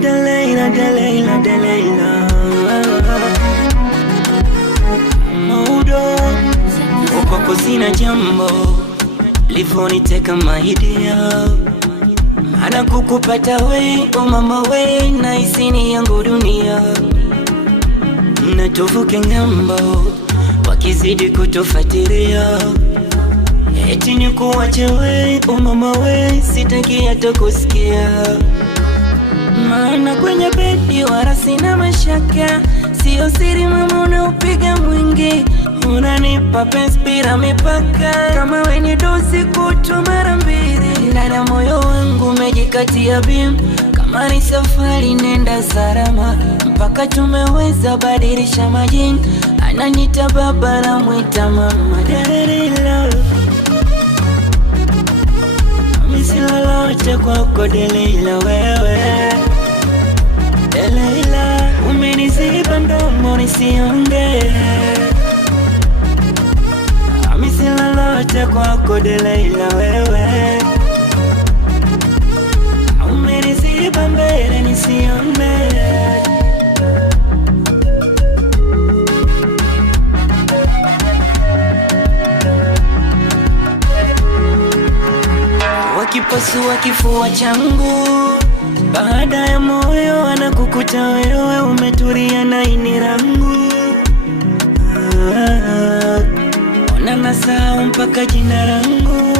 Delaila, Delaila, Delaila. Maudo kwako sina jambo lifoniteka mahidia, maana kukupata we o mama we na isini yangu dunia. Natuvuke ngambo wakizidi kutufatiria, eti ni kuwache we o mama we, sitaki hata kusikia. Maana kwenye bedi wala sina mashaka, sio siri mama unaupiga mwingi, unanipa penzi bila mipaka. Kama we ni dozi kutwa mara mbili, ndani ya moyo wangu umejikatia bim. Kama ni safari nenda salama, mpaka tumeweza badilisha majini. Ananita baba na mwita mama. Delaila, mimi si lolote kwako Delaila wewe. Delaila, umeniziba mdomo nisiongee, mimi si lolote kwako Delaila wewe. Umeniziba mbele nisiongee. Wakipasua kifua changu, baada ya moyo anakukuta wewe, umetulia na ini rangu. Ona nasahau mpaka jina rangu,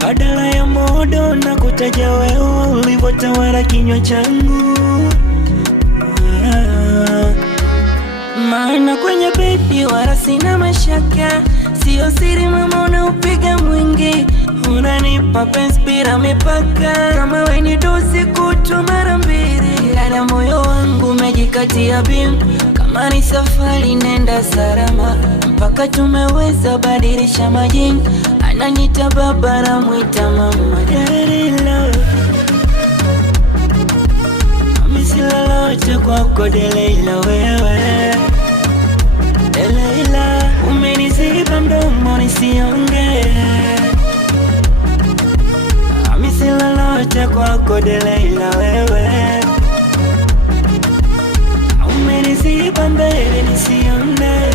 badala ya modo na kutaja wewe, ulivotawala kinywa changu. Maana kwenye bedi wala sina mashaka, sio siri mama unaupiga mwingi, unanipa penzi bila mipaka. Kama we ni dozi kutwa mara mbili, ndani ya moyo wangu umejikatia bim. Kama ni safari nenda salama, mpaka tumeweza badilisha majini. Ananita baba na mwita mama. Delaila, mimi si lolote kwako Delaila wewe. Delaila, umeniziba mdomo nisiongee, mimi si lolote kwako Delaila wewe. Umeniziba mbele nisiongee.